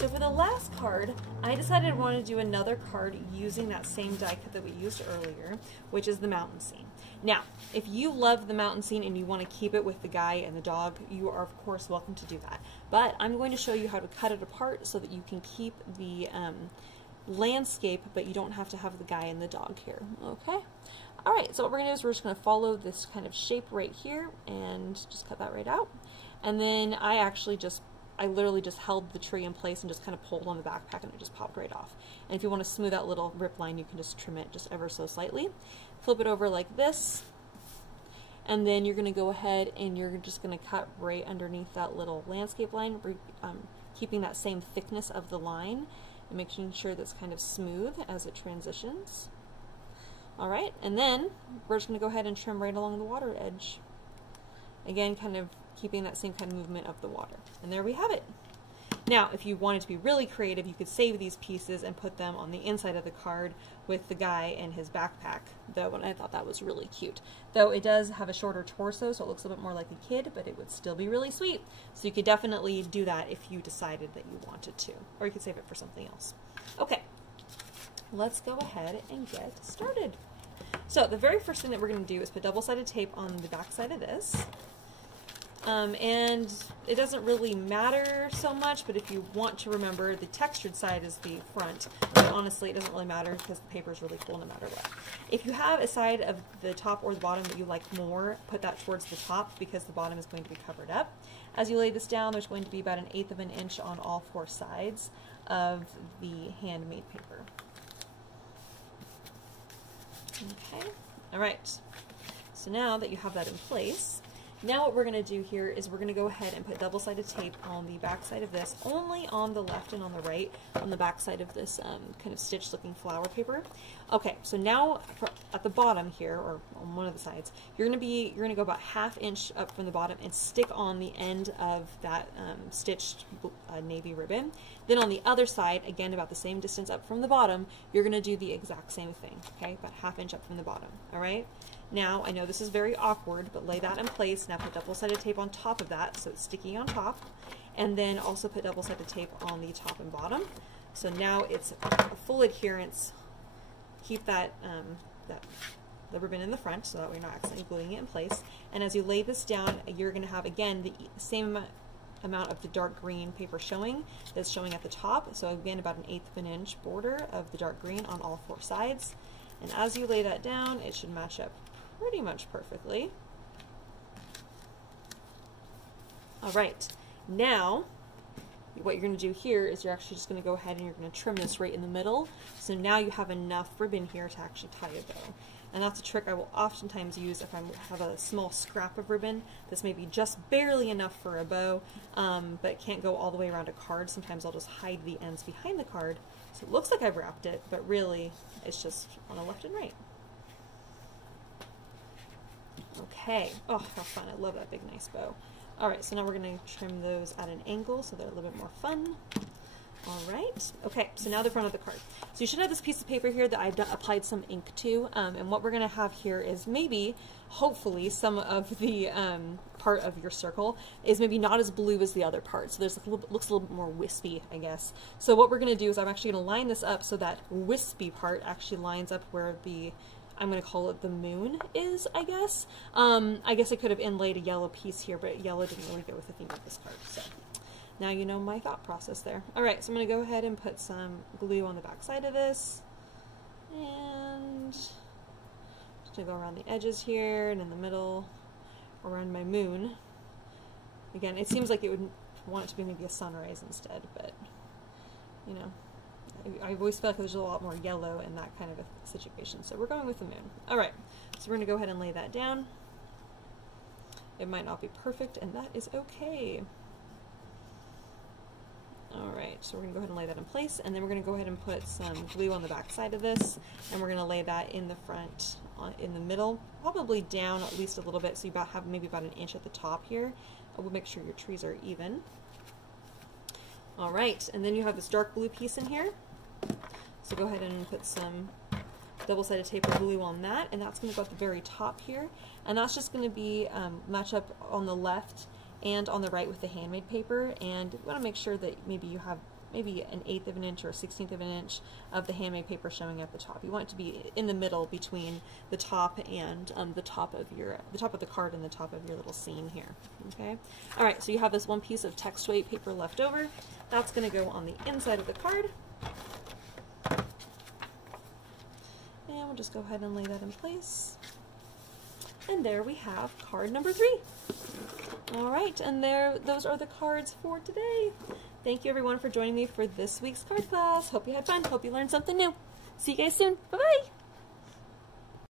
So for the last card, I decided I wanted to do another card using that same die cut that we used earlier, which is the mountain scene. Now, if you love the mountain scene and you want to keep it with the guy and the dog, you are of course welcome to do that. But I'm going to show you how to cut it apart so that you can keep the landscape, but you don't have to have the guy and the dog here, okay? All right, so what we're gonna do is we're just gonna follow this kind of shape right here and just cut that right out. And then I literally just held the tree in place and just kind of pulled on the backpack and it just popped right off. And if you want to smooth out little rip line, you can just trim it just ever so slightly. Flip it over like this, and then you're gonna go ahead and you're just gonna cut right underneath that little landscape line, keeping that same thickness of the line and making sure that's kind of smooth as it transitions. All right, and then we're just gonna go ahead and trim right along the water edge. Again, kind of keeping that same kind of movement of the water. And there we have it. Now, if you wanted to be really creative, you could save these pieces and put them on the inside of the card with the guy and his backpack, though, and I thought that was really cute. Though it does have a shorter torso, so it looks a bit more like a kid, but it would still be really sweet. So you could definitely do that if you decided that you wanted to, or you could save it for something else. Okay, let's go ahead and get started. So the very first thing that we're going to do is put double-sided tape on the back side of this. And it doesn't really matter so much, but if you want to remember, the textured side is the front. But honestly, it doesn't really matter because the paper is really cool no matter what. If you have a side of the top or the bottom that you like more, put that towards the top because the bottom is going to be covered up. As you lay this down, there's going to be about 1/8 of an inch on all 4 sides of the handmade paper. Okay, all right. So now that you have that in place, now what we're going to do here is we're going to go ahead and put double-sided tape on the back side of this, only on the left and on the right, on the back side of this kind of stitched-looking flower paper. Okay, so now at the bottom here, or on one of the sides, you're going to go about 1/2 inch up from the bottom and stick on the end of that stitched navy ribbon. Then on the other side, again about the same distance up from the bottom, you're going to do the exact same thing. Okay, about 1/2 inch up from the bottom. All right. Now, I know this is very awkward, but lay that in place. Now put double-sided tape on top of that, so it's sticky on top. And then also put double-sided tape on the top and bottom. So now it's a full adherence. Keep that, the ribbon in the front so that we're not accidentally gluing it in place. And as you lay this down, you're going to have, again, the same amount of the dark green paper showing that's showing at the top. So again, about 1/8 of an inch border of the dark green on all 4 sides. And as you lay that down, it should match up pretty much perfectly. All right, now what you're going to do here is you're actually just going to go ahead and you're going to trim this right in the middle. So now you have enough ribbon here to actually tie a bow. And that's a trick I will oftentimes use if I have a small scrap of ribbon that's maybe just barely enough for a bow, but can't go all the way around a card. Sometimes I'll just hide the ends behind the card so it looks like I've wrapped it, but really it's just on the left and right. Okay, oh, how fun. I love that big, nice bow. All right, so now we're going to trim those at an angle so they're a little bit more fun. All right, okay, so now the front of the card. So you should have this piece of paper here that I've applied some ink to, and what we're going to have here is maybe, hopefully, some of the part of your circle is maybe not as blue as the other part. So there's a little, looks a little bit more wispy, I guess. So what we're going to do is I'm actually going to line this up so that wispy part actually lines up where the, I'm going to call it the moon is, I guess. I guess I could have inlaid a yellow piece here, but yellow didn't really go with the theme of this card. So now you know my thought process there. All right, so I'm going to go ahead and put some glue on the back side of this. And just going to go around the edges here and in the middle around my moon. Again, it seems like it would want it to be maybe a sunrise instead, but, you know, I always feel like there's a lot more yellow in that kind of a situation. So we're going with the moon. All right, so we're going to go ahead and lay that down. It might not be perfect, and that is okay. All right, so we're going to go ahead and lay that in place, and then we're going to go ahead and put some glue on the back side of this, and we're going to lay that in the front, in the middle, probably down at least a little bit, so you have maybe about 1 inch at the top here. We'll make sure your trees are even. All right, and then you have this dark blue piece in here, so go ahead and put some double-sided tape or glue on that, and that's going to go at the very top here, and that's just going to be match up on the left and on the right with the handmade paper, and you want to make sure that maybe you have maybe an 1/8 of an inch or a 1/16 of an inch of the handmade paper showing at the top. You want it to be in the middle between the top and the top of the card and the top of your little scene here. Okay. All right. So you have this one piece of text weight paper left over. That's going to go on the inside of the card. And we'll just go ahead and lay that in place. And there we have card number 3. All right, and those are the cards for today. Thank you everyone for joining me for this week's card class. Hope you had fun. Hope you learned something new. See you guys soon. Bye-bye.